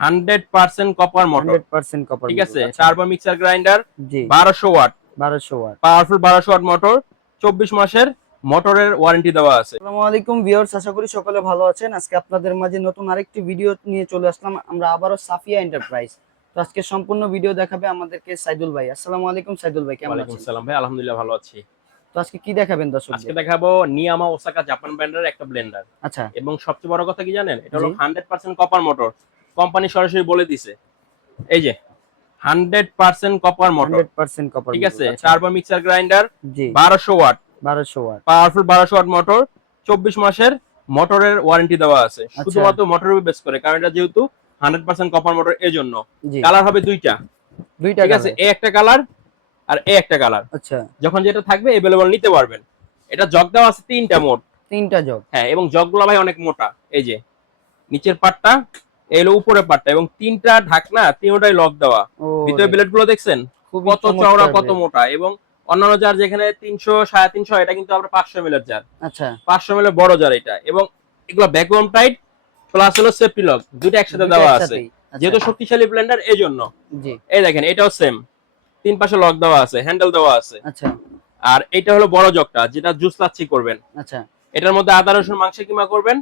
100% copper motor. 100% copper ঠিক motor. আছে, আচ্ছা। টার্বো মিক্সার গ্রাইন্ডার, জি। 1200 watt, 1200 watt. Powerful 1200 watt motor, 24 মাসের মোটরের ওয়ারেন্টি দেওয়া আছে। আসসালামু আলাইকুম ভিউয়ার্স, আশা করি সকলে ভালো আছেন। আজকে আপনাদের মাঝে নতুন আরেকটি ভিডিও নিয়ে চলে আসলাম আমরা আবারও সাফিয়া এন্টারপ্রাইজ। তো আজকে সম্পূর্ণ ভিডিও দেখাবে আমাদেরকে সাইদুল ভাই। আসসালামু আলাইকুম সাইদুল ভাই, কেমন ওয়ালাইকুম আছেন? আসসালাম ভাই, আলহামদুলিল্লাহ ভালো আছি। তো আজকে কি দেখাবেন আজকে দর্শকদের? দেখাবো নিয়ামা ওসাকা জাপান ব্র্যান্ডের একটা ব্লেন্ডার। আচ্ছা। এবং সবচেয়ে বড় কথা কি জানেন, এটা জি। হলো 100% কপার মোটর। কোম্পানি সরাসরি বলে দিছে, এই যে 100% কপার মোটর। 100% কপার ঠিক মোটর। আছে, আচ্ছা। টার্বো মিক্সার গ্রাইন্ডার, জি। 1200 watt, 1200 watt. Powerful 1200 watt motor, 24 মাসের মোটরের ওয়ারেন্টি দেওয়া আছে। আচ্ছা। শুধুমাত্র মোটরের উপর বেস করে, কারণ এটা যেহেতু 100% কপার মোটর এজন্য। জি। কালার হবে দুইটা। দুইটা ঠিক আছে, কালার। এ একটা কালার আর এ একটা কালার। আচ্ছা। যখন যেটা থাকবে अवेलेबल নিতে পারবেন। এটা জগ দেওয়া আছে তিনটা মোট। তিনটা জগ। হ্যাঁ, এবং জগগুলো ভাই অনেক মোটা। এই যে নিচের পার্টটা, এই হলো উপরের পার্টটা, এবং তিনটা ঢাকনা তিনটাই লক দেওয়া। ভিতরে ওরে, ব্লেড গুলো দেখছেন খুবই কত চওড়া, চমৎকার কত ব্লেড। মোটা। এবং অন্যান্য জার যেখানে 300 350, এটা কিন্তু আমরা 500 মিলের জার। আচ্ছা। 500 মিলের বড় জার এটা। এবং এগুলো ভ্যাকুয়াম টাইট প্লাস হলো সেফটি লক, দুটো একসাথে দুইটা দেওয়া আছে। একসাথেই। আচ্ছা। যেহেতু শক্তিশালী ব্লেন্ডার এজন্য। জি। এই দেখেন, এটাও সেম, তিন পাশে লক দেওয়া আছে, হ্যান্ডেল দেওয়া আছে। আচ্ছা। আর এটা হলো বড় জগটা, যেটা জুস লাচ্ছি করবেন। আচ্ছা। এটার মধ্যে আদা রসুন মাংস কিমা করবেন,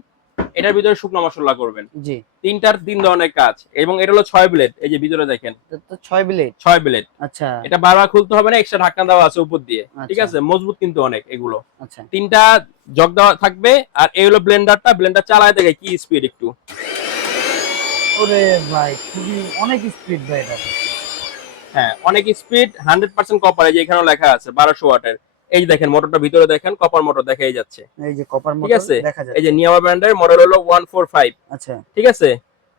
এটার ভিতরে শুকনো মশলা করবেন। জি। তিনটার তিন ধরনের কাজ। এবং এটা হলো 6 ব্লেড, এই যে ভিতরে দেখেন এটা তো 6 ব্লেড। 6 ব্লেড। আচ্ছা। এটা বারবার খুলতে হবে না, এক্সট্রা ঢাকনা দেওয়া আছে উপর দিয়ে। ঠিক আচ্ছা। আছে, মজবুত কিন্তু অনেক এগুলো। আচ্ছা। তিনটা জগ দেওয়া থাকবে। আর এই হলো ব্লেন্ডারটা, ব্লেন্ডার চালায় দেখে কি স্পিড একটু। ওরে ভাই, খুবই অনেক স্পিড ভাই এটা। হ্যাঁ, অনেক স্পিড, 100% কপার। এই যে এখানেও লেখা আছে 1200 ওয়াটের। এই যে দেখেন মোটরটা ভিতরে দেখেন, কপার মোটর দেখাই যাচ্ছে। এই যে কপার ঠিক মোটর আছে, দেখা এই যে যাচ্ছে। নিয়ামা ব্র্যান্ডের মডেল হলো 145। আচ্ছা। ঠিক আছে,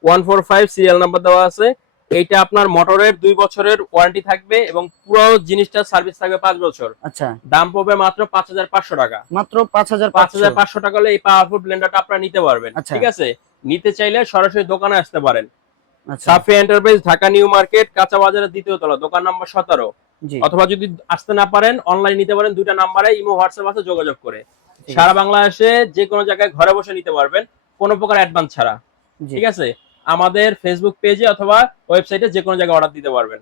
145 সিরিয়াল নাম্বার দেওয়া আছে। এইটা আপনার মোটরের 2 বছরের ওয়ারেন্টি থাকবে, এবং পুরো জিনিসটা সার্ভিস থাকবে 5 বছর। আচ্ছা। দাম পড়বে মাত্র 5500 টাকা। মাত্র 5500। 5500 টাকা হলে এই পাওয়ারফুল ব্লেন্ডারটা আপনারা নিতে পারবেন। আচ্ছা। ঠিক আছে, নিতে চাইলে সরাসরি দোকানে আসতে পারেন। আচ্ছা। Safia enterprise, Dhaka new market, কাঁচা বাজারের দ্বিতীয় তলা, দোকান নম্বর 17। জি। অথবা যদি আসতে না পারেন, অনলাইন নিতে পারেন। দুইটা নাম্বারে ইমো হোয়াটসঅ্যাপ আছে, যোগাযোগ করে ঠিক সারা আছে। বাংলাদেশে যে কোনো জায়গায় ঘরে বসে নিতে পারবেন, কোনো প্রকার অ্যাডভান্স ছাড়া। জি। ঠিক আছে, আমাদের ফেসবুক পেজে অথবা ওয়েবসাইটে যে কোনো জায়গায় অর্ডার দিতে পারবেন।